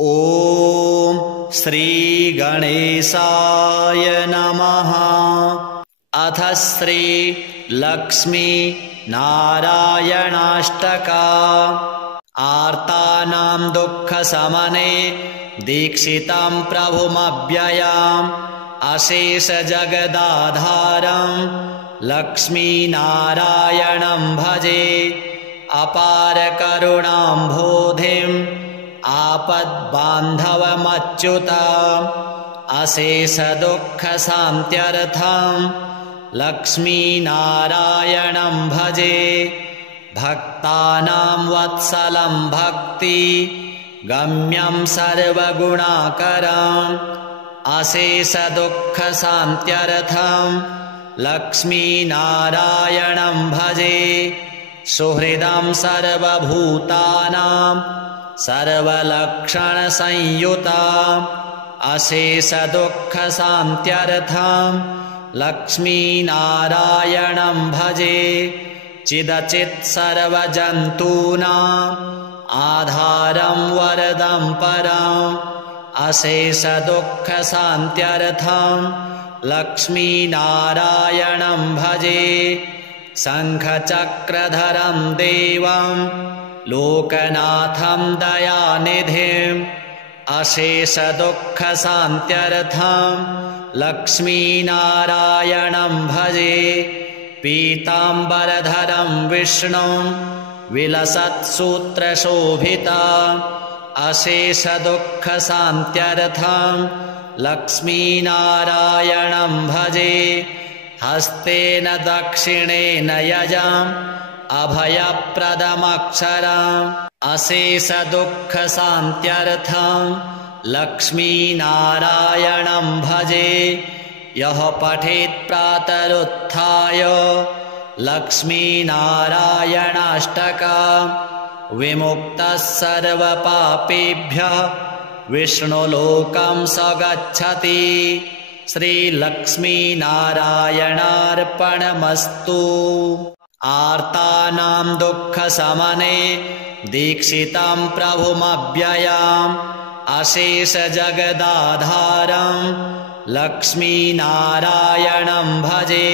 ॐ श्री गणेशाय नमः। अथ श्री लक्ष्मी नारायणाष्टका। आर्तानां दुःखशमने दीक्षितं प्रभुमव्ययम् अशेषजगदाधारं लक्ष्मीनारायणं भजे। अपारकरुणाम्भोधिम् आपद्बान्धवमच्युतम् अशेषदुःखशान्त्यर्थं लक्ष्मीनारायणं भजे। भक्तानां वत्सलं भक्ति गम्यं सर्वगुणाकरम् अशेषदुःखशान्त्यर्थं लक्ष्मीनारायणं भजे। सुहृदं सर्वभूतानां सर्वलक्षणसंयुतं अशेषदुःखशान्त्यर्थं लक्ष्मीनारायणं भजे। चिदचित् सर्वजन्तूनाम् आधारं वरदं परम् अशेषदुःखशान्त्यर्थं लक्ष्मीनारायणं भजे। शङ्खचक्रधरं देवं लोकनाथं दयानिधिम् अशेषदुःखशान्त्यर्थं लक्ष्मीनारायणं भजे। पीताम्बरधरं विष्णुं विलसत्सूत्रशोभितम् अशेषदुःखशान्त्यर्थं लक्ष्मीनारायणं भजे। हस्तेन दक्षिणेन यजम् अभयप्रदमक्षरम् अशेषदुःखशान्त्यर्थं लक्ष्मीनारायणं भजे। यः पठेत् प्रातरुत्थाय लक्ष्मीनारायणाष्टकम् विमुक्तः सर्वपापेभ्यः विष्णुलोकं स गच्छति। श्रीलक्ष्मीनारायणार्पणमस्तु। आर्तानां दुःखशमने दीक्षितं प्रभुमव्ययम् अशेषजगदाधारं लक्ष्मीनारायणं भजे।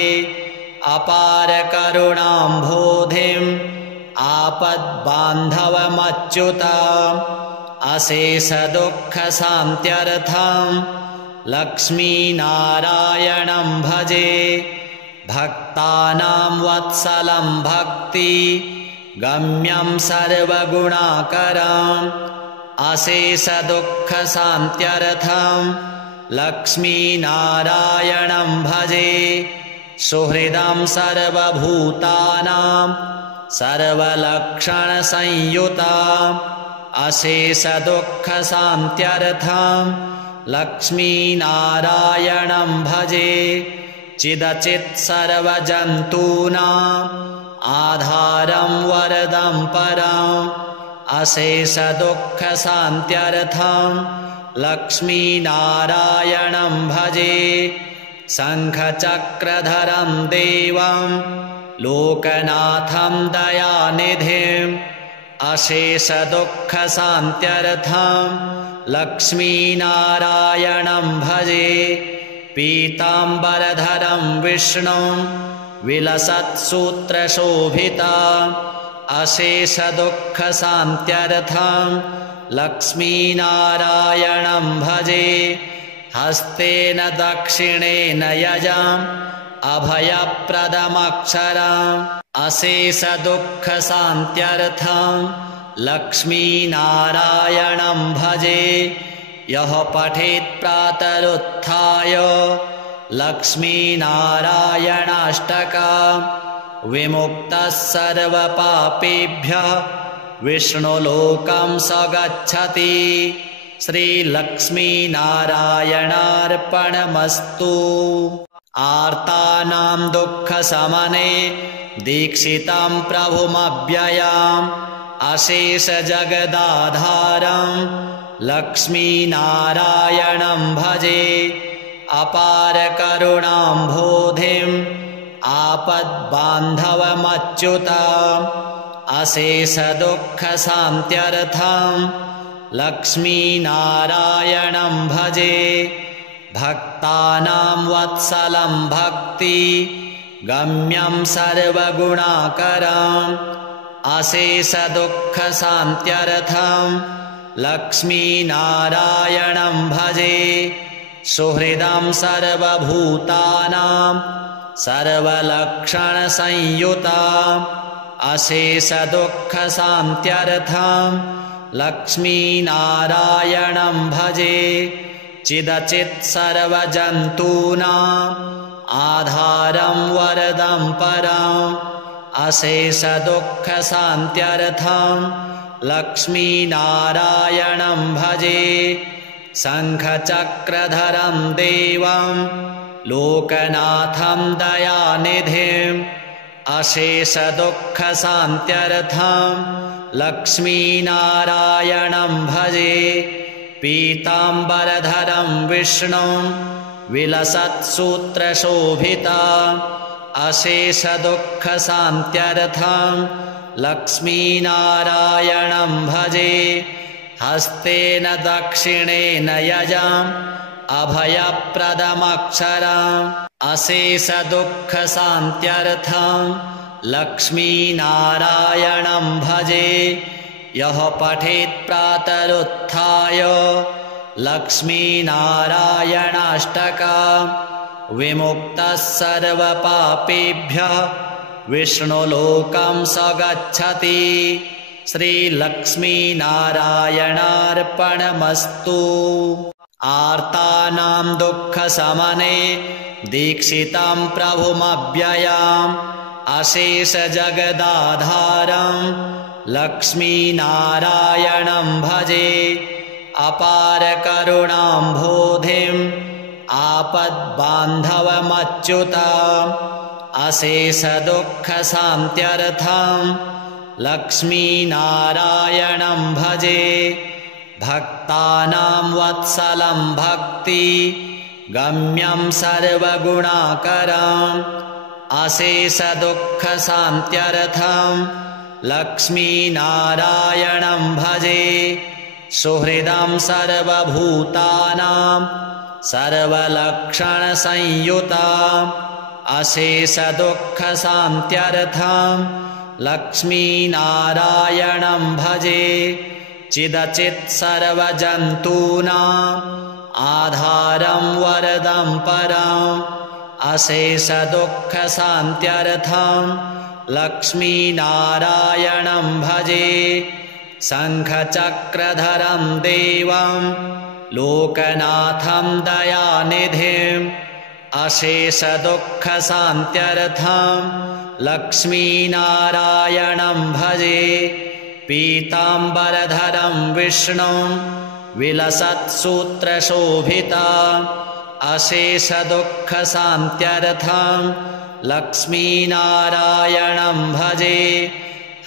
अपारकरुणाम्भोधिम् आपद्बान्धवमच्युतम् अशेषदुःखशान्त्यर्थं लक्ष्मीनारायणं भजे। भक्तानां वत्सलं भक्ति गम्यं सर्वगुणाकरम् अशेषदुःखशान्त्यर्थं लक्ष्मीनारायणं भजे। सुहृदं सर्वभूतानां सर्वलक्षणसंयुतं अशेषदुःखशान्त्यर्थं लक्ष्मीनारायणं भजे। चिदचित् सर्वजन्तूनाम् आधारं वरदं परम् अशेषदुःखशान्त्यर्थं लक्ष्मीनारायणं भजे। शङ्खचक्रधरं देवं लोकनाथं दयानिधिम् अशेषदुःखशान्त्यर्थं लक्ष्मीनारायणं भजे। पीताम्बरधरं विष्णुं विलसत्सूत्रशोभितम् अशेषदुःखशान्त्यर्थं लक्ष्मीनारायणं भजे। हस्तेन दक्षिणेन यजम् अभयप्रदमक्षरम् अशेषदुःखशान्त्यर्थं लक्ष्मीनारायणं भजे। यः पठेत् प्रातरुत्थाय लक्ष्मीनारायणाष्टकम् विमुक्तः सर्वपापेभ्यः विष्णुलोकं स गच्छति। श्रीलक्ष्मीनारायणार्पणमस्तु। आर्तानां दुःखशमने दीक्षितं प्रभुमव्ययम् अशेषजगदाधारं लक्ष्मीनारायणं भजे। अपारकरुणाम्भोधिम् आपद्बान्धवमच्युतम् अशेषदुःखशान्त्यर्थं लक्ष्मीनारायणं भजे भक्तानां वत्सलं भक्ति गम्यं सर्वगुणाकरम् अशेषदुःखशान्त्यर्थं लक्ष्मीनारायणं भजे सुहृदं सर्वभूतानां सर्वलक्षणसंयुताम् अशेषदुःखशान्त्यर्थं लक्ष्मीनारायणं भजे चिदचित् सर्वजन्तूनाम् आधारं वरदं परम् अशेषदुःखशान्त्यर्थं लक्ष्मीनारायणं भजे शङ्खचक्रधरं देवं लोकनाथं दयानिधिम् अशेषदुःखशान्त्यर्थं लक्ष्मीनारायणं भजे पीताम्बरधरं विष्णुं विलसत्सूत्रशोभिता अशेषदुःखशान्त्यर्थं लक्ष्मीनारायणं भजे हस्तेन दक्षिणेन यजाम् अभयप्रदमक्षरम् अशेषदुःखशान्त्यर्थं लक्ष्मीनारायणं भजे यः पठेत् प्रातरुत्थाय लक्ष्मीनारायणाष्टकम् विमुक्तः सर्वपापेभ्यः विष्णुलोकं स गच्छति श्रीलक्ष्मीनारायणार्पणमस्तु आर्तानां दुःखशमने दीक्षितं प्रभुमव्ययम् अशेषजगदाधारं लक्ष्मीनारायणं भजे अपारकरुणाम्भोधिम् आपद्बान्धवमच्युतम् अशेषदुःखशान्त्यर्थं लक्ष्मीनारायणं भजे भक्तानां वत्सलं भक्ति गम्यं सर्वगुणाकरम् अशेषदुःखशान्त्यर्थं लक्ष्मीनारायणं भजे सुहृदं सर्वभूतानां सर्वलक्षणसंयुताम् अशेषदुःखशान्त्यर्थं लक्ष्मीनारायणं भजे चिदचित् सर्वजन्तूनाम् आधारं वरदं परम् अशेषदुःखशान्त्यर्थं लक्ष्मीनारायणं भजे शङ्खचक्रधरं देवं लोकनाथं दयानिधिम् अशेषदुःखशान्त्यर्थं लक्ष्मीनारायणं भजे पीताम्बरधरं विष्णुं विलसत्सूत्रशोभिता अशेषदुःखशान्त्यर्थं लक्ष्मीनारायणं भजे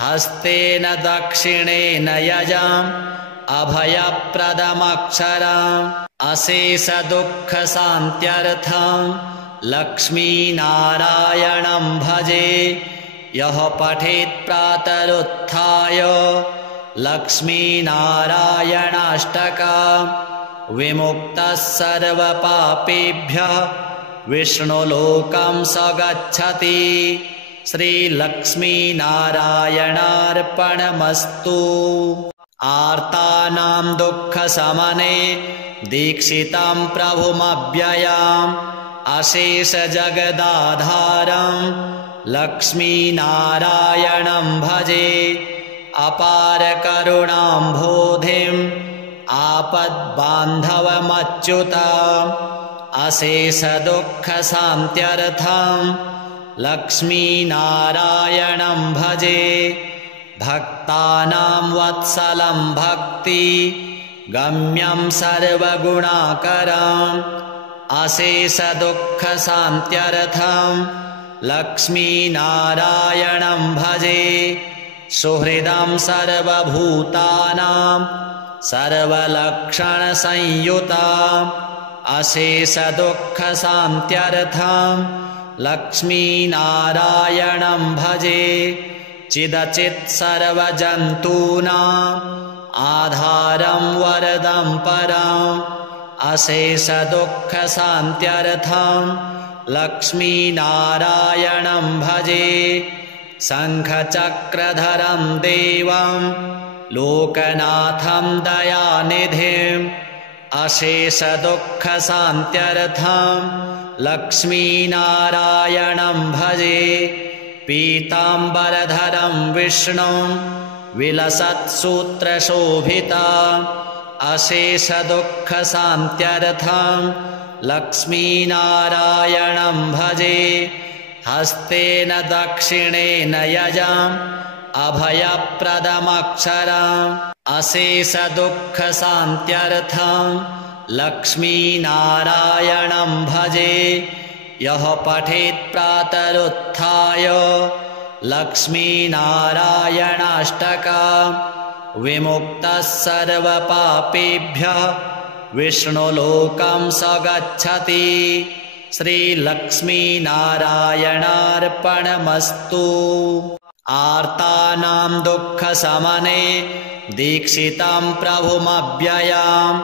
हस्तेन दक्षिणेन यजाम् अभयप्रदमक्षरम् अशेषदुःखशान्त्यर्थं लक्ष्मीनारायणं भजे यः पठेत् प्रातरुत्थाय लक्ष्मीनारायणाष्टकम् विमुक्तः सर्वपापेभ्यः विष्णुलोकं स गच्छति श्रीलक्ष्मीनारायणार्पणमस्तु आर्तानां दुःखशमने दीक्षितं प्रभुमव्ययम् अशेषजगदाधारं लक्ष्मीनारायणं भजे अपारकरुणाम्भोधिम् आपद्बान्धवमच्युतम् अशेषदुःखशान्त्यर्थं लक्ष्मीनारायणं भजे भक्तानां वत्सलं भक्ति गम्यं सर्वगुणाकरम् अशेषदुःखशान्त्यर्थं लक्ष्मीनारायणं भजे सुहृदं सर्वभूतानां सर्वलक्षणसंयुताम् अशेषदुःखशान्त्यर्थं लक्ष्मीनारायणं भजे चिदचित् सर्वजन्तूनाम् आधारं वरदं परम् अशेषदुःखशान्त्यर्थं लक्ष्मीनारायणं भजे शङ्खचक्रधरं देवं लोकनाथं दयानिधिम् अशेषदुःखशान्त्यर्थं लक्ष्मीनारायणं भजे पीताम्बरधरं विष्णुं विलसत्सूत्रशोभिता अशेषदुःखशान्त्यर्थं लक्ष्मीनारायणं भजे हस्तेन दक्षिणेन यजाम् अभयप्रदमक्षरम् अशेषदुःखशान्त्यर्थं लक्ष्मीनारायणं भजे यः पठेत् प्रातरुत्थाय लक्ष्मीनारायणाष्टकम् विमुक्तः सर्वपापेभ्यः विष्णुलोकं स गच्छति श्रीलक्ष्मीनारायणार्पणमस्तु। आर्तानां दुःखशमने दीक्षितं प्रभुमव्ययम्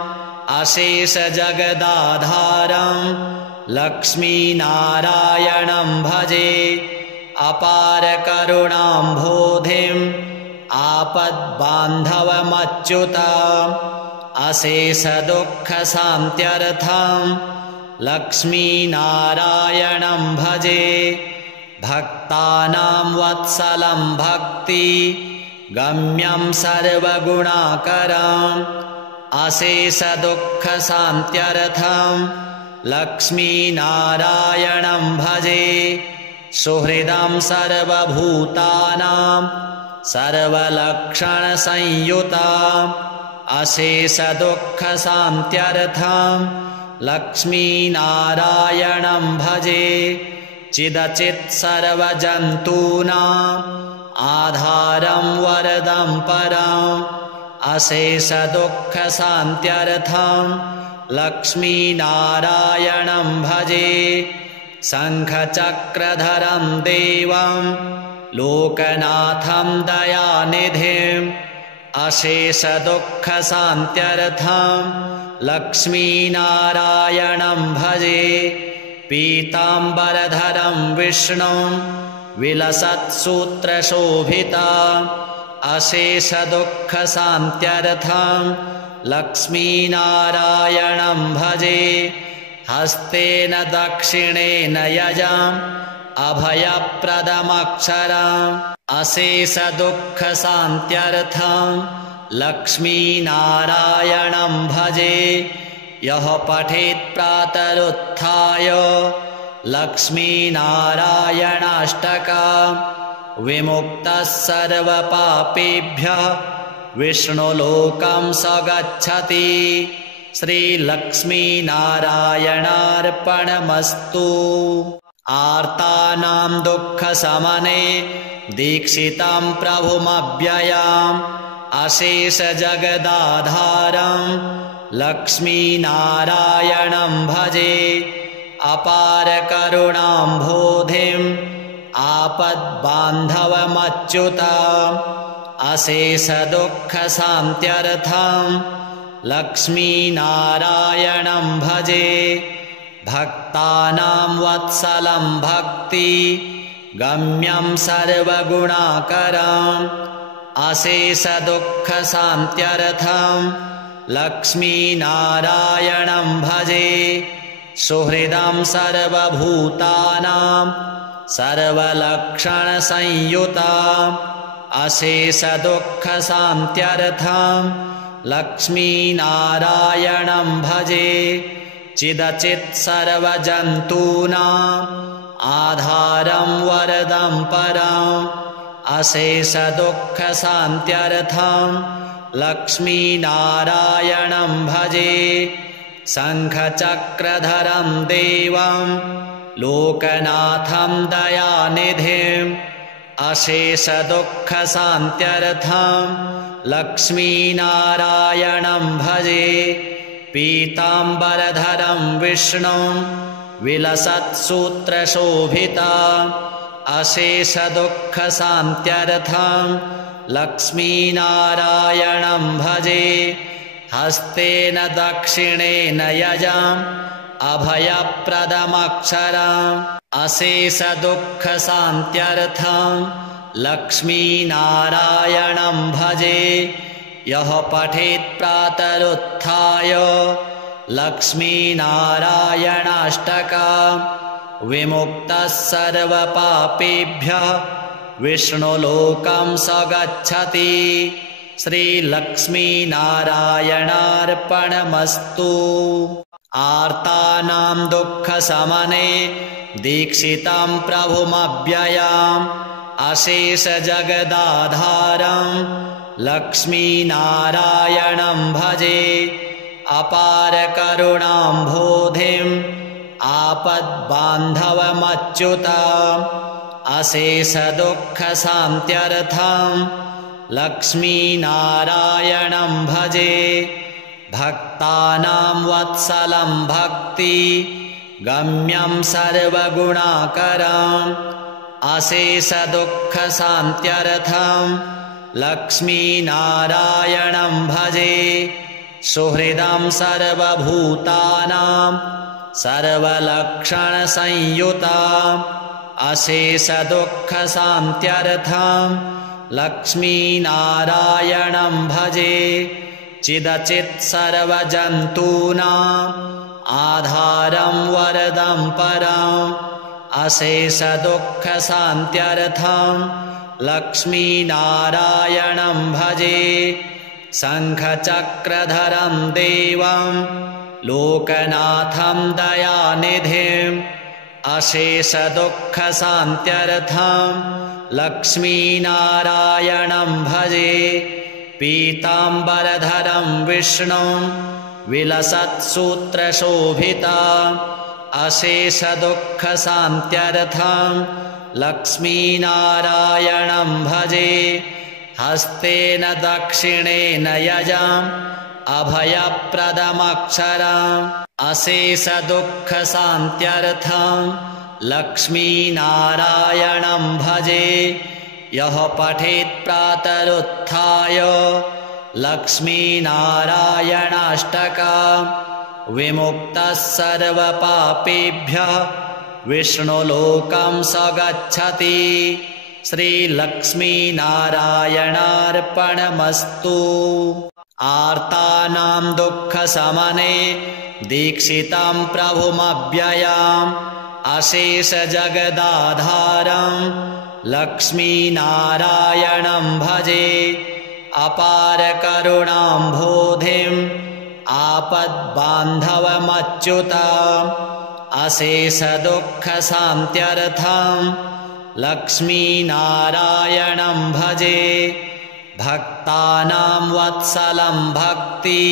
अशेषजगदाधारं लक्ष्मीनारायणं भजे अपारकरुणाम्भोधिम् आपद्बान्धवमच्युतम् अशेषदुःखशान्त्यर्थं लक्ष्मीनारायणं भजे भक्तानां वत्सलं भक्ति गम्यं सर्वगुणाकरम् अशेषदुःखशान्त्यर्थं लक्ष्मीनारायणं भजे सुहृदं सर्वभूतानां सर्वलक्षणसंयुताम् अशेषदुःखशान्त्यर्थं लक्ष्मीनारायणं भजे चिदचित् सर्वजन्तूनाम् आधारं वरदं परम् अशेषदुःखशान्त्यर्थं लक्ष्मीनारायणं भजे शङ्खचक्रधरं देवं लोकनाथं दयानिधिम् अशेषदुःखशान्त्यर्थं लक्ष्मीनारायणं भजे पीताम्बरधरं विष्णुं विलसत्सूत्रशोभिता अशेषदुःखशान्त्यर्थं लक्ष्मीनारायणं भजे हस्तेन दक्षिणेन यजाम् अभयप्रदमक्षरम् अशेषदुःखशान्त्यर्थं लक्ष्मीनारायणं भजे यः पठेत् प्रातरुत्थाय लक्ष्मीनारायणाष्टकम् विमुक्तः सर्वपापेभ्यः विष्णुलोकं स गच्छति श्रीलक्ष्मीनारायणार्पणमस्तु। आर्तानां दुःखशमने दीक्षितं प्रभुमव्ययम् अशेषजगदाधारं लक्ष्मीनारायणं भजे अपारकरुणाम्भोधिम् आपद्बान्धवमच्युतम् अशेषदुःखशान्त्यर्थं लक्ष्मीनारायणं भजे भक्तानां वत्सलं भक्ति गम्यं सर्वगुणाकरम् अशेषदुःखशान्त्यर्थं लक्ष्मीनारायणं भजे सुहृदं सर्वभूतानां सर्वलक्षणसंयुताम् अशेषदुःखशान्त्यर्थं लक्ष्मीनारायणं भजे चिदचित् सर्वजन्तूनाम् आधारं वरदं परम् अशेषदुःखशान्त्यर्थं लक्ष्मीनारायणं भजे शङ्खचक्रधरं देवं लोकनाथं दयानिधिम् अशेषदुःखशान्त्यर्थं लक्ष्मीनारायणं भजे पीताम्बरधरं विष्णुं विलसत्सूत्रशोभिता अशेषदुःखशान्त्यर्थं लक्ष्मीनारायणं भजे हस्तेन दक्षिणेन यजाम् अभयप्रदमक्षरम् अशेषदुःखशान्त्यर्थं लक्ष्मीनारायणं भजे यः पठेत् प्रातरुत्थाय लक्ष्मीनारायणाष्टकम् विमुक्तः सर्वपापेभ्यः विष्णुलोकं स गच्छति। श्रीलक्ष्मीनारायणार्पणमस्तु। आर्तानां दुःखशमने दीक्षितं प्रभुमव्ययम् अशेषजगदाधारं लक्ष्मीनारायणं भजे अपारकरुणाम्भोधिम् आपद्बान्धवमच्युतम् अशेषदुःखशान्त्यर्थं लक्ष्मीनारायणं भजे भक्तानां वत्सलं भक्ति गम्यं सर्वगुणाकरम् अशेषदुःखशान्त्यर्थं लक्ष्मीनारायणं भजे सुहृदं सर्वभूतानां सर्वलक्षणसंयुताम् अशेषदुःखशान्त्यर्थं लक्ष्मीनारायणं भजे चिदचित् सर्वजन्तूनाम् आधारं वरदं परम् अशेषदुःखशान्त्यर्थं लक्ष्मीनारायणं भजे शङ्खचक्रधरं देवं लोकनाथं दयानिधिम् अशेषदुःखशान्त्यर्थं लक्ष्मीनारायणं भजे पीताम्बरधरं विष्णुं विलसत्सूत्रशोभितम् अशेषदुःखशान्त्यर्थं लक्ष्मीनारायणं भजे हस्तेन दक्षिणेन यजाम् अभयप्रदमक्षरम् अशेषदुःखशान्त्यर्थं लक्ष्मीनारायणं भजे यः पठेत् प्रातरुत्थाय लक्ष्मीनारायणाष्टकम् विमुक्तः सर्वपापेभ्यः विष्णुलोकं स गच्छति। श्रीलक्ष्मीनारायणार्पणमस्तु। आर्तानां दुःखशमने दीक्षितं प्रभुमव्ययम् अशेषजगदाधारं लक्ष्मीनारायणं भजे अपारकरुणाम्भोधिम् आपद्बान्धवमच्युतम् अशेषदुःखशान्त्यर्थं लक्ष्मीनारायणं भजे भक्तानां वत्सलं भक्ति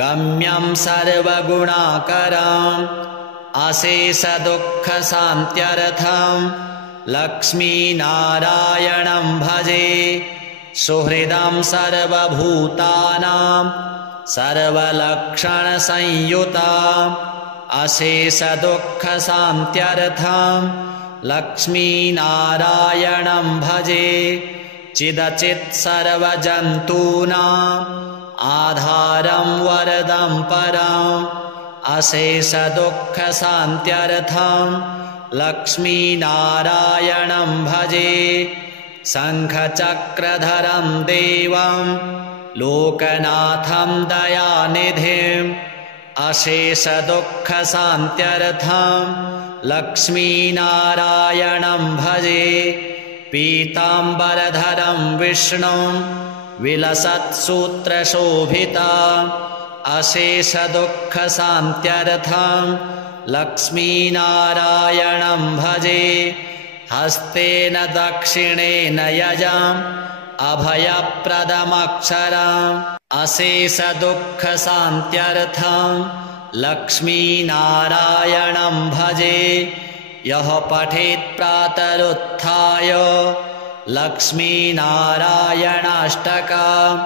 गम्यं सर्वगुणाकरम् अशेषदुःखशान्त्यर्थं लक्ष्मीनारायणं भजे सुहृदं सर्वभूतानां सर्वलक्षणसंयुताम् अशेषदुःखशान्त्यर्थं लक्ष्मीनारायणं भजे चिदचित् सर्वजन्तूनाम् आधारं वरदं परम् अशेषदुःखशान्त्यर्थं लक्ष्मीनारायणं भजे शङ्खचक्रधरं देवं लोकनाथं दयानिधिम् अशेषदुःखशान्त्यर्थं लक्ष्मीनारायणं भजे पीताम्बरधरं विष्णुं विलसत्सूत्रशोभितम् अशेषदुःखशान्त्यर्थं लक्ष्मीनारायणं भजे हस्तेन दक्षिणेन यजाम् अभयप्रदमक्षरम् अशेषदुःखशान्त्यर्थं लक्ष्मीनारायणं भजे यः पठेत् प्रातरुत्थाय लक्ष्मीनारायणाष्टकम्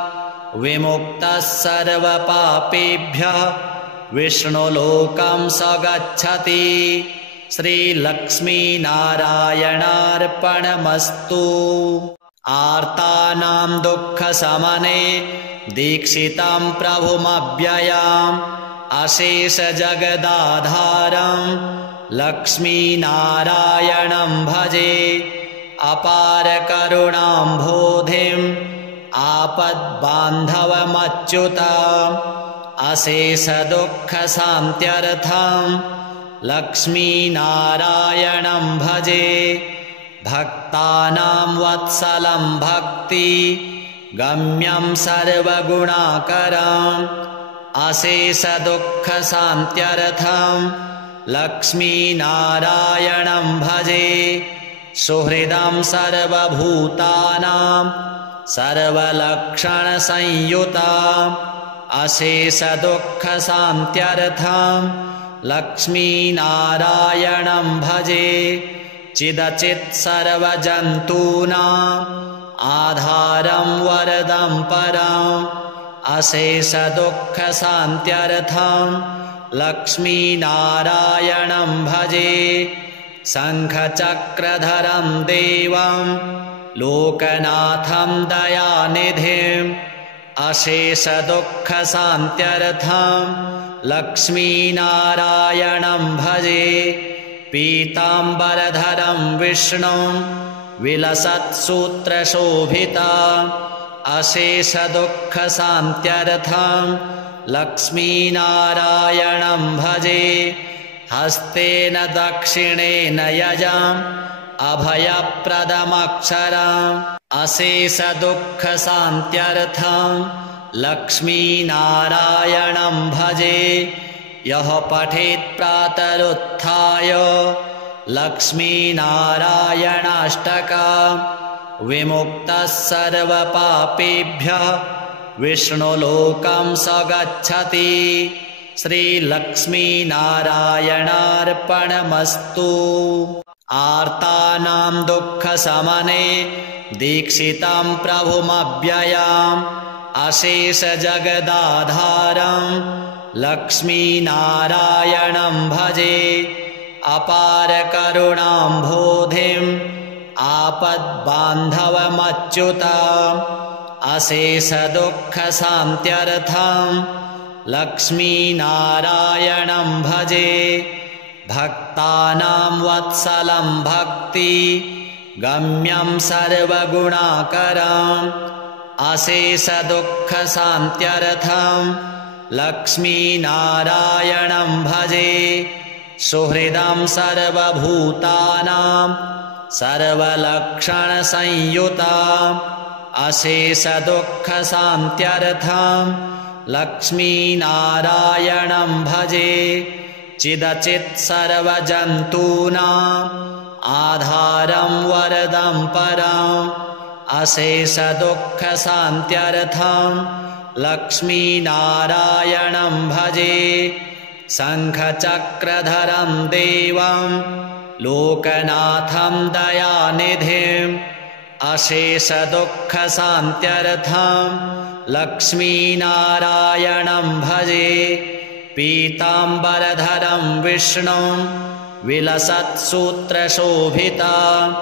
विमुक्तः सर्वपापेभ्यः विष्णुलोकं स गच्छति। श्रीलक्ष्मीनारायणार्पणमस्तु। आर्तानां दुःखशमने दीक्षितं प्रभुमव्ययम् अशेषजगदाधारं लक्ष्मीनारायणं भजे अपारकरुणाम्भोधिम् आपद्बान्धवमच्युतम् अशेषदुःखशान्त्यर्थं लक्ष्मीनारायणं भजे भक्तानां वत्सलं भक्ति गम्यं सर्वगुणाकरम् अशेषदुःखशान्त्यर्थं लक्ष्मीनारायणं भजे सुहृदं सर्वभूतानां सर्वलक्षणसंयुतम् अशेषदुःखशान्त्यर्थं लक्ष्मीनारायणं भजे चिदचित् सर्वजन्तूनाम् आधारं वरदं परम् अशेषदुःखशान्त्यर्थं लक्ष्मीनारायणं भजे शङ्खचक्रधरं देवं लोकनाथं दयानिधिम् अशेषदुःखशान्त्यर्थं लक्ष्मीनारायणं भजे पीताम्बरधरं विष्णुं विलसत्सूत्रशोभितम् अशेषदुःखशान्त्यर्थं लक्ष्मीनारायणं भजे हस्तेन दक्षिणेन यजम् अभयप्रदमक्षरम् अशेषदुःखशान्त्यर्थं लक्ष्मीनारायणं भजे यः पठेत् प्रातरुत्थाय लक्ष्मीनारायणाष्टकम् विमुक्तः सर्वपापेभ्यः विष्णुलोकं स गच्छति श्रीलक्ष्मीनारायणार्पणमस्तु आर्तानां दुःखशमने दीक्षितं प्रभुमव्ययम् अशेषजगदाधारं लक्ष्मीनारायणं भजे अपारकरुणाम्भोधिम् आपद्बान्धवमच्युतम् अशेषदुःखशान्त्यर्थं लक्ष्मीनारायणं भजे भक्तानां वत्सलं भक्ति गम्यं सर्वगुणाकरम् अशेषदुःखशान्त्यर्थं लक्ष्मीनारायणं भजे सुहृदं सर्वभूतानां सर्वलक्षणसंयुतम् अशेषदुःखशान्त्यर्थं लक्ष्मीनारायणं भजे चिदचित् सर्वजन्तूनाम् आधारं वरदं परम् अशेषदुःखशान्त्यर्थं लक्ष्मीनारायणं भजे शङ्खचक्रधरं देवं लोकनाथं दयानिधिम् अशेषदुःखशान्त्यर्थं लक्ष्मीनारायणं भजे पीताम्बरधरं विष्णुं विलसत्सूत्रशोभितम्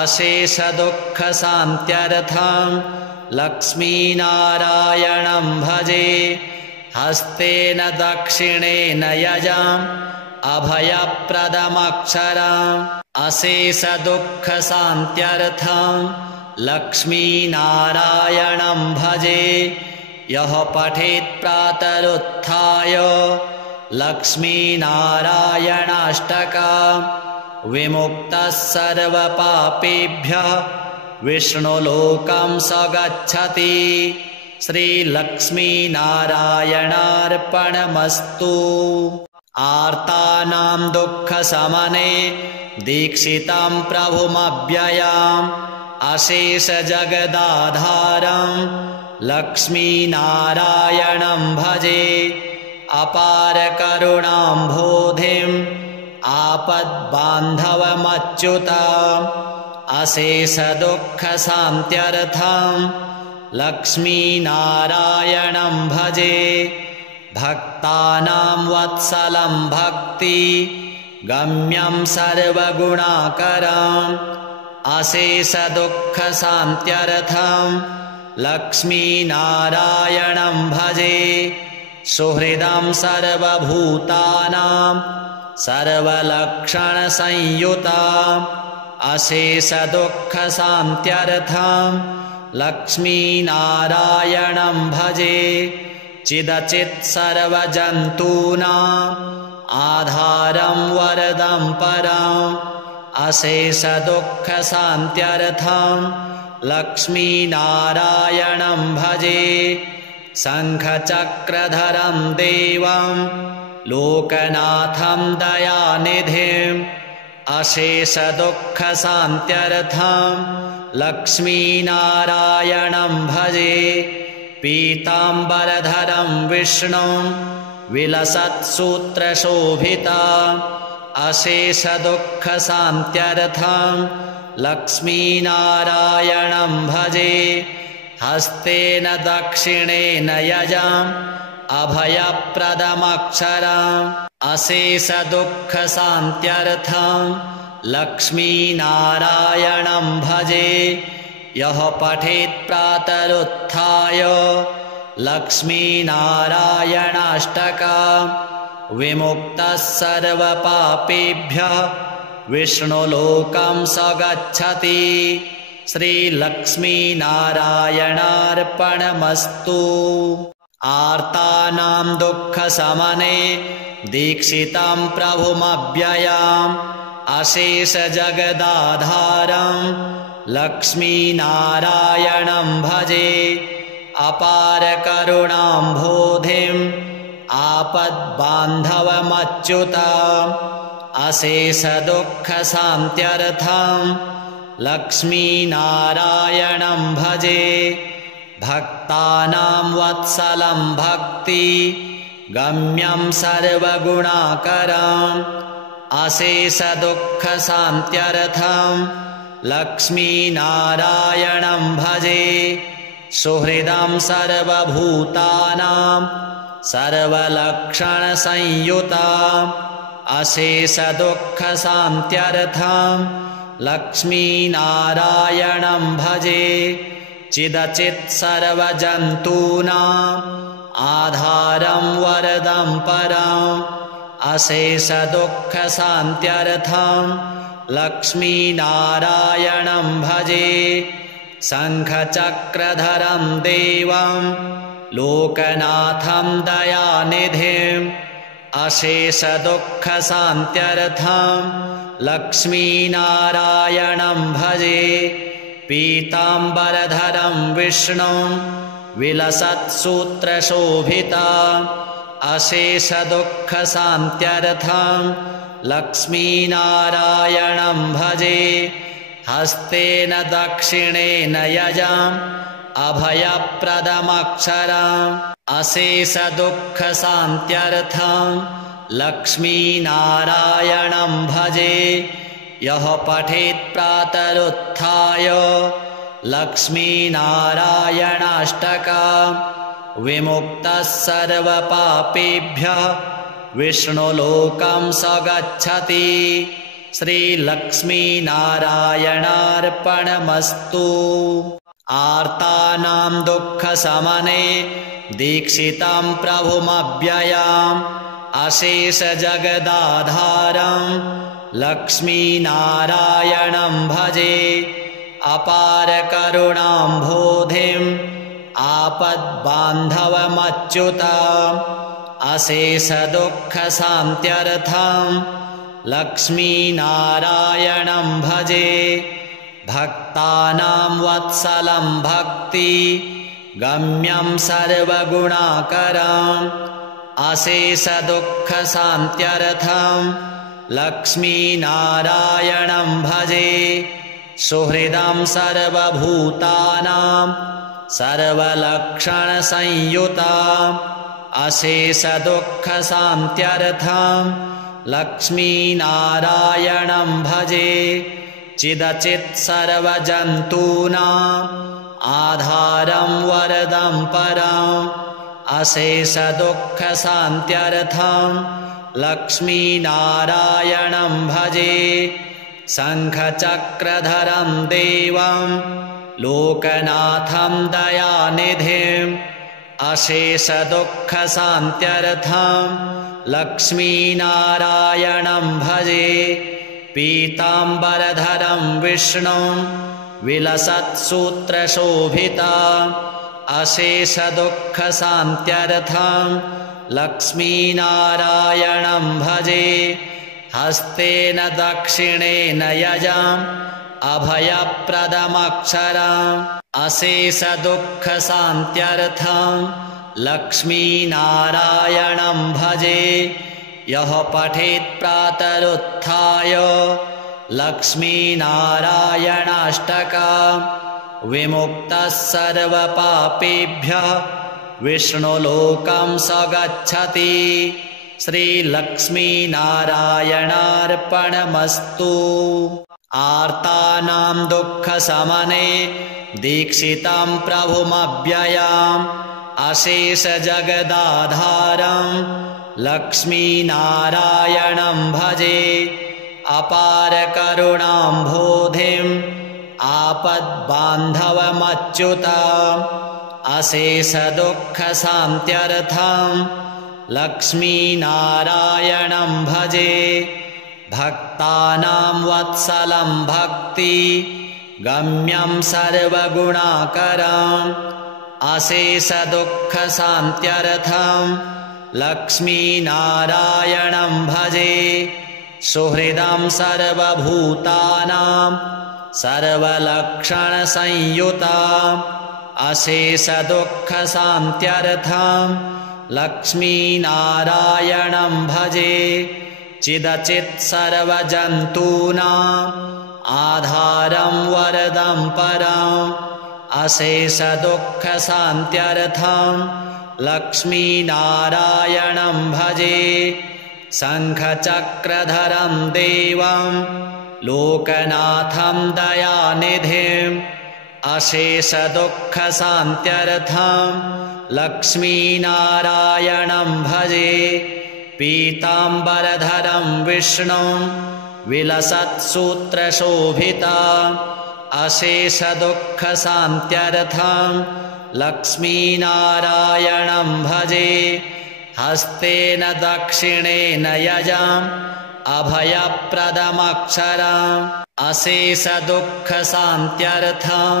अशेषदुःखशान्त्यर्थं लक्ष्मीनारायणं भजे हस्तेन दक्षिणेन यजम् अभयप्रदमक्षरम् अशेषदुःखशान्त्यर्थं लक्ष्मीनारायणं भजे यः पठेत् प्रातरुत्थाय लक्ष्मीनारायणाष्टकम् विमुक्तः सर्वपापेभ्यः विष्णुलोकं स गच्छति श्रीलक्ष्मीनारायणार्पणमस्तु आर्तानां दुःखशमने दीक्षितं प्रभुमव्ययम् अशेषजगदाधारं लक्ष्मीनारायणं भजे अपारकरुणाम्भोधिम् आपद्बान्धवमच्युतम् अशेषदुःखशान्त्यर्थं लक्ष्मीनारायणं भजे भक्तानां वत्सलं भक्ति गम्यं सर्वगुणाकरम् अशेषदुःखशान्त्यर्थं लक्ष्मीनारायणं भजे सुहृदं सर्वभूतानां सर्वलक्षणसंयुताम् अशेषदुःखशान्त्यर्थं लक्ष्मीनारायणं भजे चिदचित् सर्वजन्तूनाम् आधारं वरदं परम् अशेषदुःखशान्त्यर्थं लक्ष्मीनारायणं भजे शङ्खचक्रधरं देवं लोकनाथं दयानिधिम् अशेषदुःखशान्त्यर्थं लक्ष्मीनारायणं भजे पीताम्बरधरं विष्णुं विलसत्सूत्रशोभितम् अशेषदुःखशान्त्यर्थं लक्ष्मीनारायणं भजे हस्तेन दक्षिणेन यजम् अभयप्रदमक्षरम् अशेषदुःखशान्त्यर्थं लक्ष्मीनारायणं भजे यः पठेत् प्रातरुत्थाय लक्ष्मीनारायणाष्टकम् विमुक्तः सर्वपापेभ्यः विष्णुलोकं स गच्छति श्रीलक्ष्मीनारायणार्पणमस्तु आर्तानां दुःखशमने दीक्षितं प्रभुमव्ययम् अशेषजगदाधारं लक्ष्मीनारायणं भजे अपारकरुणाम्भोधिम् आपद्बान्धवमच्युतम् अशेषदुःखशान्त्यर्थं लक्ष्मीनारायणं भजे भक्तानां वत्सलं भक्ति गम्यं सर्वगुणाकरम् अशेषदुःखशान्त्यर्थं लक्ष्मीनारायणं भजे सुहृदं सर्वभूतानां सर्वलक्षणसंयुताम् अशेषदुःखशान्त्यर्थं लक्ष्मीनारायणं भजे चिदचित् सर्वजन्तूनाम् आधारं वरदं परम् अशेषदुःखशान्त्यर्थं लक्ष्मीनारायणं भजे शङ्खचक्रधरं देवं लोकनाथं दयानिधिम् अशेषदुःखशान्त्यर्थं लक्ष्मीनारायणं भजे पीताम्बरधरं विष्णुं विलसत्सूत्रशोभितम् अशेषदुःखशान्त्यर्थं लक्ष्मीनारायणं भजे हस्तेन दक्षिणेन यजम् अभयप्रदमक्षरम् अशेषदुःखशान्त्यर्थं लक्ष्मीनारायणं भजे यः पठेत् प्रातरुत्थाय लक्ष्मीनारायणाष्टकम् विमुक्तः सर्वपापेभ्यः विष्णुलोकं स गच्छति श्रीलक्ष्मीनारायणार्पणमस्तु आर्तानां दुःखशमने दीक्षितं प्रभुमव्ययम् अशेषजगदाधारं लक्ष्मीनारायणं भजे अपारकरुणाम्भोधिम् आपद्बान्धवमच्युतम् अशेषदुःखशान्त्यर्थं लक्ष्मीनारायणं भजे भक्तानां वत्सलं भक्ति गम्यं सर्वगुणाकरम् अशेषदुःखशान्त्यर्थं लक्ष्मीनारायणं भजे सुहृदं सर्वभूतानां सर्वलक्षणसंयुताम् अशेषदुःखशान्त्यर्थं लक्ष्मीनारायणं भजे चिदचित् सर्वजन्तूनाम् आधारं वरदं परम् अशेषदुःखशान्त्यर्थं लक्ष्मीनारायणं भजे शङ्खचक्रधरं देवं लोकनाथं दयानिधिम् अशेषदुःखशान्त्यर्थं लक्ष्मीनारायणं भजे पीताम्बरधरं विष्णुं विलसत्सूत्रशोभिता अशेषदुःखशान्त्यर्थं लक्ष्मीनारायणं भजे हस्तेन दक्षिणेन यजाम् अभयप्रदमक्षरम् अशेषदुःखशान्त्यर्थं लक्ष्मीनारायणं भजे यः पठेत् प्रातरुत्थाय लक्ष्मीनारायणाष्टकम् विमुक्तः सर्वपापेभ्यः विष्णुलोकं स गच्छति श्रीलक्ष्मीनारायणार्पणमस्तु। आर्तानां दुःखशमने दीक्षितं प्रभुमव्ययम् अशेषजगदाधारं लक्ष्मीनारायणं भजे अपारकरुणाम्भोधिम् आपद्बान्धवमच्युतम् अशेषदुःखशान्त्यर्थं लक्ष्मीनारायणं भजे भक्तानां वत्सलं भक्ति गम्यं सर्वगुणाकरम् अशेषदुःखशान्त्यर्थं लक्ष्मीनारायणं भजे सुहृदं सर्वभूतानां सर्वलक्षणसंयुताम् अशेषदुःखशान्त्यर्थं लक्ष्मीनारायणं भजे चिदचित् सर्वजन्तूनाम् आधारं वरदं परम् अशेषदुःखशान्त्यर्थं लक्ष्मीनारायणं भजे शङ्खचक्रधरं देवं लोकनाथं दयानिधिम् अशेषदुःखशान्त्यर्थं लक्ष्मीनारायणं भजे पीताम्बरधरं विष्णुं विलसत्सूत्रशोभिता अशेषदुःखशान्त्यर्थं लक्ष्मीनारायणं भजे हस्तेन दक्षिणेन यजाम् अभयप्रदमक्षरम् अशेषदुःखशान्त्यर्थं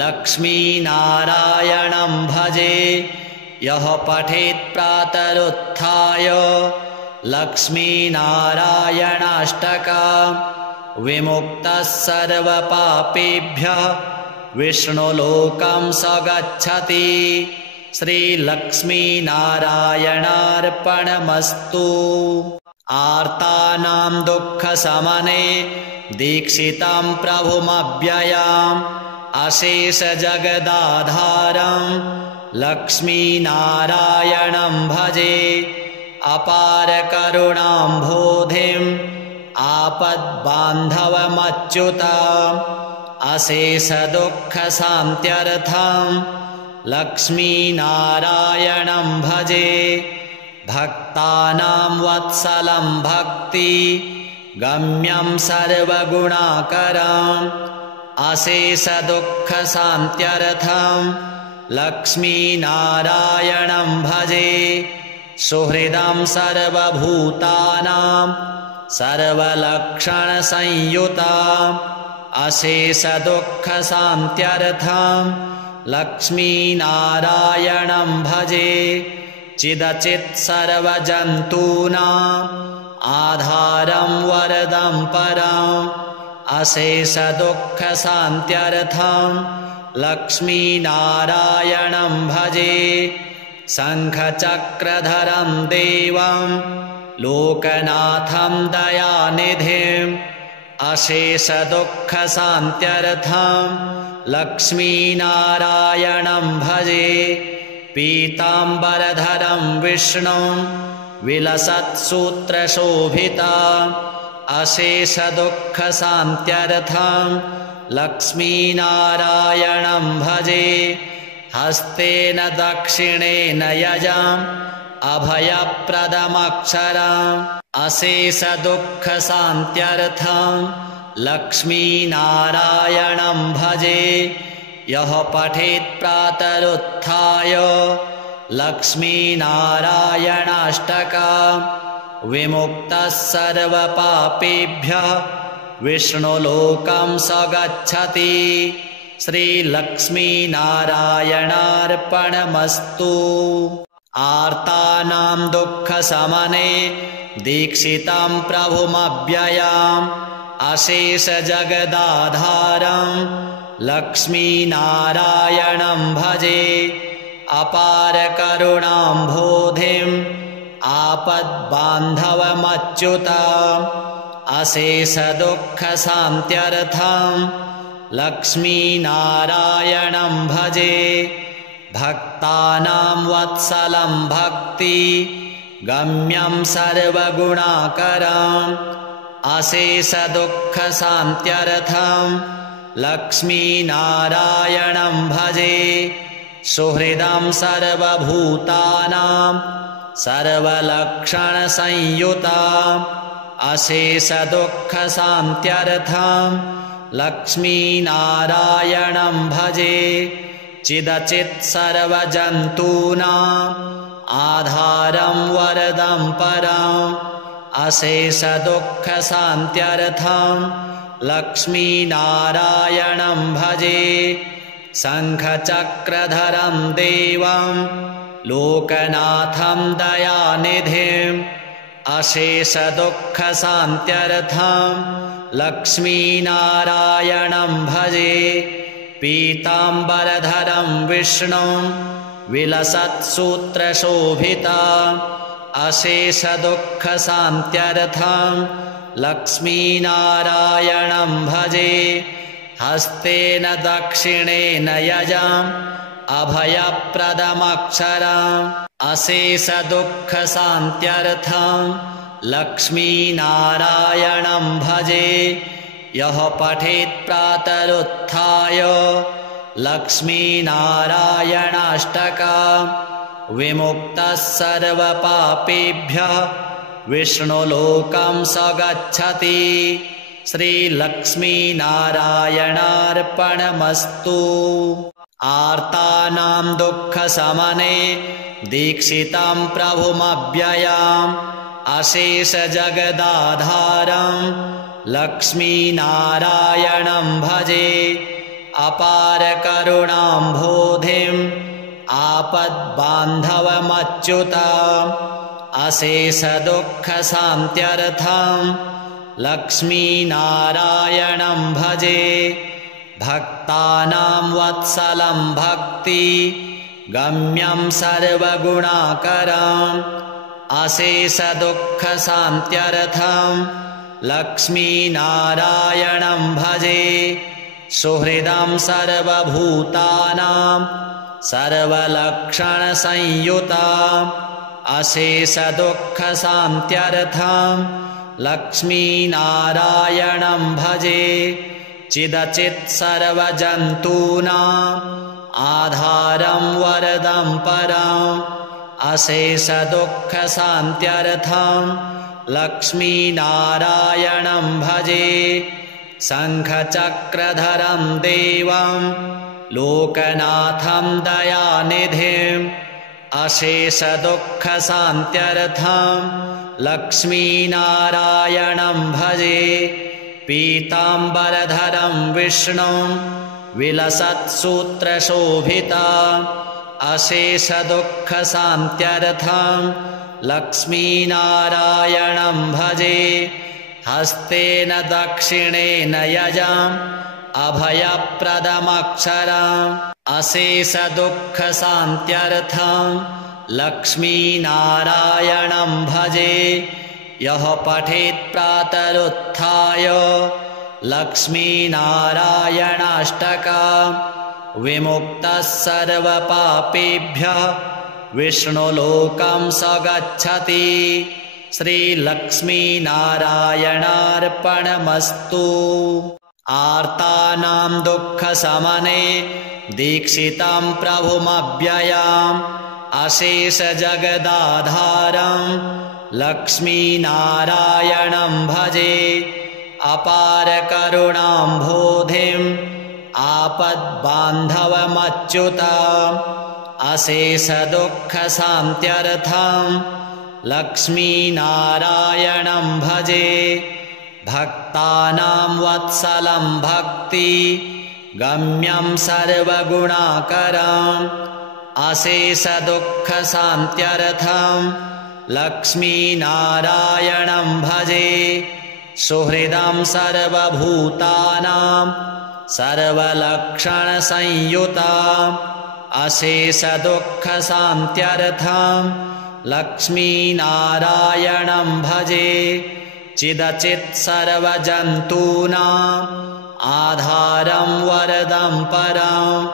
लक्ष्मीनारायणं भजे यः पठेत् प्रातरुत्थाय लक्ष्मीनारायणाष्टकम् विमुक्तः सर्वपापेभ्यः विष्णुलोकं स गच्छति श्रीलक्ष्मीनारायणार्पणमस्तु। आर्तानां दुःखशमने दीक्षितं प्रभुमव्ययम् अशेषजगदाधारं लक्ष्मीनारायणं भजे अपारकरुणाम्भोधिम् आपद्बान्धवमच्युतम् अशेषदुःखशान्त्यर्थं लक्ष्मीनारायणं भजे भक्तानां वत्सलं भक्ति गम्यं सर्वगुणाकरम् अशेषदुःखशान्त्यर्थं लक्ष्मीनारायणं भजे सुहृदं सर्वभूतानां सर्वलक्षणसंयुताम् अशेषदुःखशान्त्यर्थं लक्ष्मीनारायणं भजे चिदचित् सर्वजन्तूनाम् आधारं वरदं परम् अशेषदुःखशान्त्यर्थं लक्ष्मीनारायणं भजे शङ्खचक्रधरं देवं लोकनाथं दयानिधिम् अशेषदुःखशान्त्यर्थं लक्ष्मीनारायणं भजे पीताम्बरधरं विष्णुं विलसत्सूत्रशोभिता अशेषदुःखशान्त्यर्थं लक्ष्मीनारायणं भजे हस्तेन दक्षिणेन यजाम् अभयप्रदमक्षरम् अशेषदुःखशान्त्यर्थं लक्ष्मीनारायणं भजे। यः पठेत् प्रातरुत्थाय लक्ष्मीनारायणाष्टकं विमुक्तः सर्वपापेभ्यः विष्णुलोकं स गच्छति। श्रीलक्ष्मीनारायणार्पणमस्तु। आर्तानां दुःखशमने दीक्षितं प्रभुमव्ययम् अशेषजगदाधारं लक्ष्मीनारायणं भजे। अपारकरुणाम्भोधिम् आपद्बान्धवमच्युतम् अशेषदुःखशान्त्यर्थं लक्ष्मीनारायणं भजे। भक्तानां वत्सलं भक्ति गम्यं सर्वगुणाकरम् अशेषदुःखशान्त्यर्थं लक्ष्मीनारायणं भजे। सुहृदं सर्वभूतानां सर्वलक्षणसंयुतं अशेषदुःखशान्त्यर्थं लक्ष्मीनारायणं भजे। चिदचित् सर्वजन्तूनाम् आधारं वरदं परम् अशेषदुःखशान्त्यर्थं लक्ष्मीनारायणं भजे। शङ्खचक्रधरं देवं लोकनाथं दयानिधिम् अशेषदुःखशान्त्यर्थं लक्ष्मीनारायणं भजे। पीताम्बरधरं विष्णुं विलसत्सूत्रशोभितम् अशेषदुःखशान्त्यर्थं लक्ष्मीनारायणं भजे। हस्तेन दक्षिणेन यजम् अभयप्रदमक्षरम् अशेषदुःखशान्त्यर्थं लक्ष्मीनारायणं भजे। यः पठेत् प्रातरुत्थाय लक्ष्मीनारायणाष्टकं विमुक्तः सर्वपापेभ्यः विष्णुलोकं स गच्छति। श्रीलक्ष्मीनारायणार्पणमस्तु। आर्तानां दुःखशमने दीक्षितं प्रभुमव्ययम् अशेषजगदाधारं लक्ष्मीनारायणं भजे। अपारकरुणाम्भोधिम् आपद्बान्धवमच्युतम् अशेषदुःखशान्त्यर्थं लक्ष्मीनारायणं भजे। भक्तानां वत्सलं भक्ति गम्यं सर्वगुणाकरम् अशेषदुःखशान्त्यर्थं लक्ष्मीनारायणं भजे। सुहृदं सर्वभूतानां सर्वलक्षणसंयुतं अशेषदुःखशान्त्यर्थं लक्ष्मीनारायणं भजे। चिदचित् सर्वजन्तूनाम् आधारं वरदं परम् अशेषदुःखशान्त्यर्थं लक्ष्मीनारायणं भजे। शङ्खचक्रधरं देवं लोकनाथं दयानिधिम् अशेषदुःखशान्त्यर्थं लक्ष्मीनारायणं भजे। पीताम्बरधरं विष्णुं विलसत्सूत्रशोभितम् अशेषदुःखशान्त्यर्थं लक्ष्मीनारायणं भजे। हस्तेन दक्षिणेन यजम् अभयप्रदमक्षरम् अशेषदुःखशान्त्यर्थं लक्ष्मीनारायणं भजे। यः पठेत् प्रातरुत्थाय लक्ष्मीनारायणाष्टकं विमुक्तः सर्वपापेभ्यः विष्णुलोकं स गच्छति। श्रीलक्ष्मीनारायणार्पणमस्तु। आर्तानां दुःखशमने दीक्षितं प्रभुमव्ययम् अशेषजगदाधारं लक्ष्मीनारायणं भजे। अपारकरुणाम्भोधिम् आपद्बान्धवमच्युताम् अशेषदुःखशान्त्यर्थं लक्ष्मीनारायणं भजे। भक्तानां वत्सलं भक्ति गम्यं सर्वगुणाकरम् अशेषदुःखशान्त्यर्थं लक्ष्मीनारायणं भजे। सुहृदं सर्वभूतानां सर्वलक्षणसंयुताम् अशेषदुःखशान्त्यर्थं लक्ष्मीनारायणं भजे। चिदचित् सर्वजन्तूनाम् आधारं वरदं परम्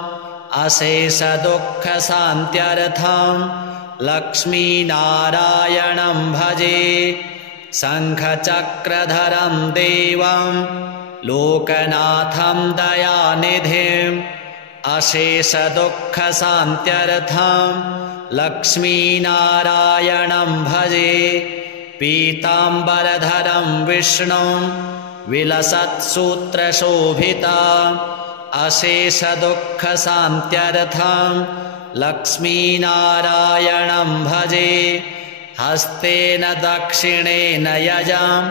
अशेषदुःखशान्त्यर्थं लक्ष्मीनारायणं भजे। शङ्खचक्रधरं देवं लोकनाथं दयानिधिम् अशेषदुःखशान्त्यर्थं लक्ष्मीनारायणं भजे। पीताम्बरधरं विष्णुं विलसत्सूत्रशोभितं अशेषदुःखशान्त्यर्थं लक्ष्मीनारायणं भजे। हस्तेन दक्षिणेन यजम्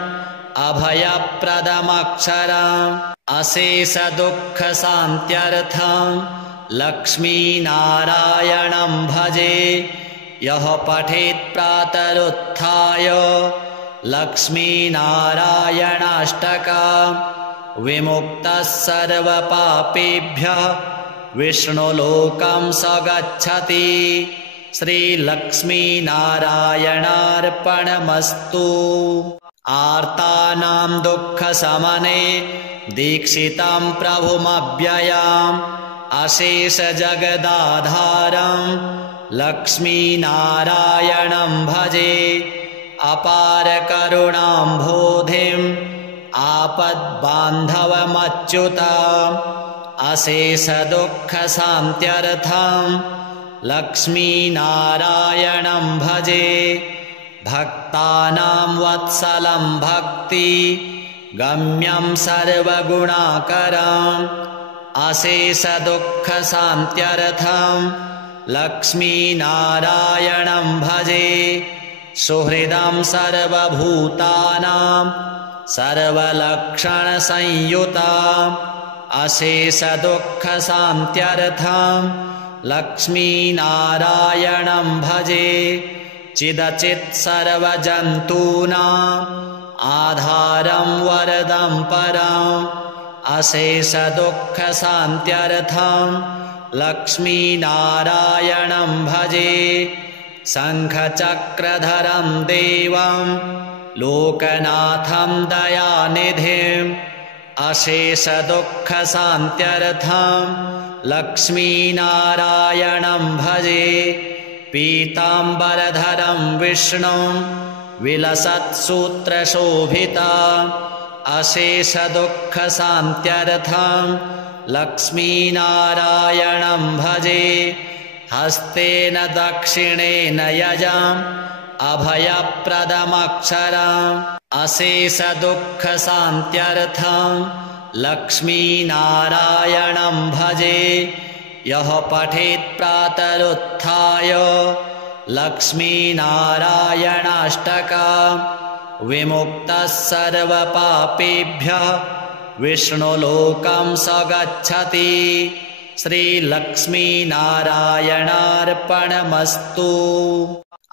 अभयप्रदमक्षरम् अशेषदुःखशान्त्यर्थं लक्ष्मीनारायणं भजे। यः पठेत् प्रातरुत्थाय लक्ष्मीनारायणाष्टकम् विमुक्तः सर्वपापेभ्यः विष्णुलोकं स गच्छति। श्रीलक्ष्मीनारायणार्पणमस्तु। आर्तानां दुःखशमने दीक्षितं प्रभुमव्ययम् अशेषजगदाधारं लक्ष्मीनारायणं भजे। अपारकरुणाम्भोधिम् आपद्बान्धवमच्युताम् अशेषदुःखशान्त्यर्थं लक्ष्मीनारायणं भजे। भक्तानां वत्सलं भक्ति गम्यं सर्वगुणाकरम् अशेषदुःखशान्त्यर्थं लक्ष्मीनारायणं भजे। सुहृदं सर्वभूतानां सर्वलक्षणसंयुताम् अशेषदुःखशान्त्यर्थं लक्ष्मीनारायणं भजे। चिदचित् सर्वजन्तूनाम् आधारं वरदं परम् अशेषदुःखशान्त्यर्थं लक्ष्मीनारायणं भजे। शङ्खचक्रधरं देवं लोकनाथं दयानिधिम् अशेषदुःखशान्त्यर्थं लक्ष्मीनारायणं भजे। पीताम्बरधरं विष्णुं विलसत्सूत्रशोभितं अशेषदुःखशान्त्यर्थं लक्ष्मीनारायणं भजे। हस्तेन दक्षिणेन यजम् अभयप्रदमक्षरम् अशेषदुःखशान्त्यर्थं लक्ष्मीनारायणं भजे। यः पठेत् प्रातरुत्थाय लक्ष्मीनारायणाष्टकम् विमुक्तः सर्वपापेभ्यः विष्णुलोकं स गच्छति। श्रीलक्ष्मीनारायणार्पणमस्तु।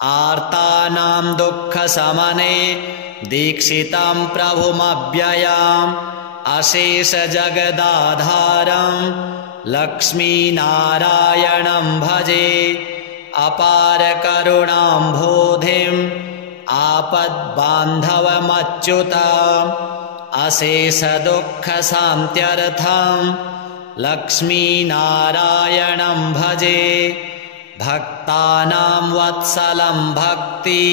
आर्तानां दुःखशमने दीक्षितं प्रभुमव्ययम् अशेषजगदाधारं लक्ष्मीनारायणं भजे। अपारकरुणाम्भोधिम् आपद्बान्धवमच्युताम् अशेषदुःखशान्त्यर्थं लक्ष्मीनारायणं भजे। भक्तानां वत्सलं भक्ति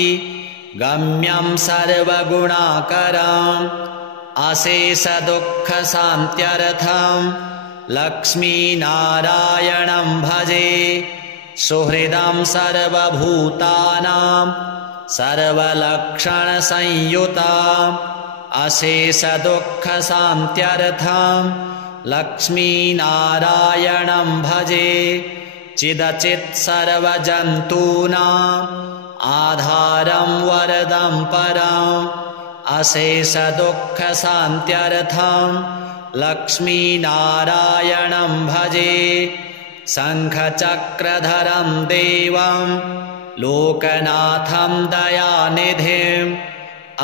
गम्यं सर्वगुणाकरम् अशेषदुःखशान्त्यर्थं लक्ष्मीनारायणं भजे। सुहृदं सर्वभूतानां सर्वलक्षणसंयुताम् अशेषदुःखशान्त्यर्थं लक्ष्मीनारायणं भजे चिदचित् सर्वजन्तूनाम् आधारं वरदं परम् अशेषदुःखशान्त्यर्थं लक्ष्मीनारायणं भजे शङ्खचक्रधरं देवं लोकनाथं दयानिधिम्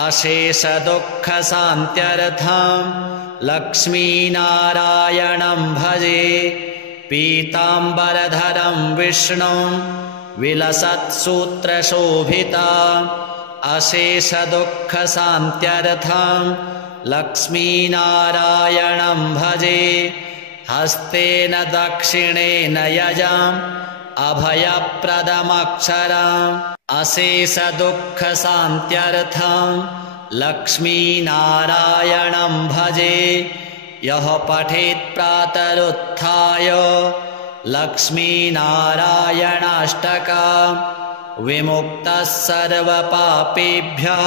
अशेषदुःखशान्त्यर्थं लक्ष्मीनारायणं भजे पीताम्बरधरं विष्णुं विलसत्सूत्रशोभिता अशेषदुःखशान्त्यर्थं लक्ष्मीनारायणं भजे हस्तेन दक्षिणेन यजाम् अभयप्रदमक्षरम् अशेषदुःखशान्त्यर्थं लक्ष्मीनारायणं भजे यः पठेत् प्रातरुत्थाय लक्ष्मीनारायणाष्टकम् विमुक्तः सर्वपापेभ्यः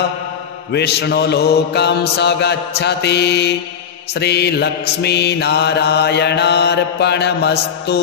विष्णुलोकं स गच्छति श्रीलक्ष्मीनारायणार्पणमस्तु।